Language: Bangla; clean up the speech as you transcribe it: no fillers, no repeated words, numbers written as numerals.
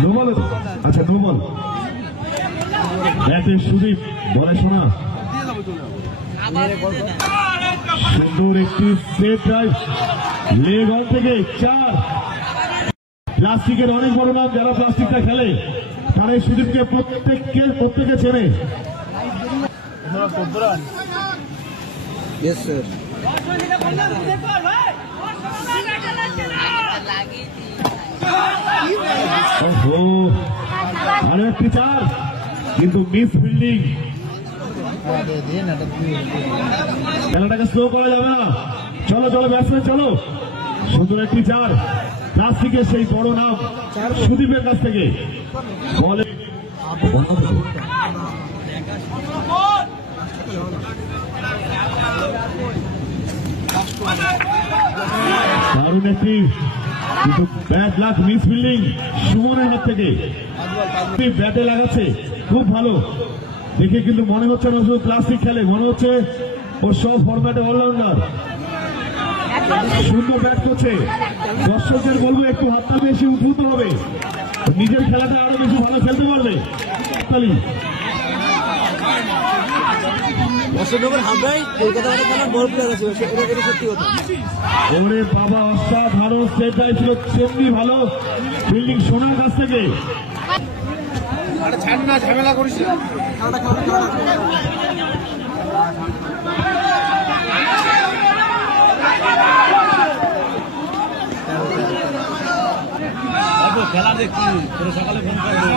No ball. আচ্ছা নো বল। ব্যাটে সুদীপ, বলে শোনা। সুন্দর একটি সেট ড্রাইভ, লেগ অন থেকে 4। প্লাস্টিকের অনেক বড় নাম, যারা প্লাস্টিকটা খেলে তারা এই সুদীপকে প্রত্যেকে চেনে। আরো একটি 4, কিন্তু মিস ফিল্ডিং। খেলাটাকে স্লো করা যাবে না। চলো চলো ব্যাটসম্যান চলো। সুন্দর একটি 4, প্লাস্টিকের সেই বড় নাম সুদীপের কাছ থেকে। বলে দারুণ একটি, কিন্তু ব্যাট লাক, মিস ফিল্ডিং সুমনের হাত থেকে। ব্যাটে লাগাচ্ছে খুব ভালো দেখে, কিন্তু মনে হচ্ছে না শুধু প্লাস্টিক খেলে, মনে হচ্ছে ও সব ফরম্যাটে অলরাউন্ডার। সুন্দর ব্যাট করছে। দর্শকদের বলবো একটু হাতটা বেশি উদ্ভূত হবে, নিজের খেলাটা আরো বেশি ভালো খেলতে পারবে। ওরে বাবা, অসাধারণ সেট ছিল, সেমনি ভালো ফিল্ডিং সোনার কাছ থেকে। ঝামেলা করিস খেলা দেখছি, সকালে ফোন করবো।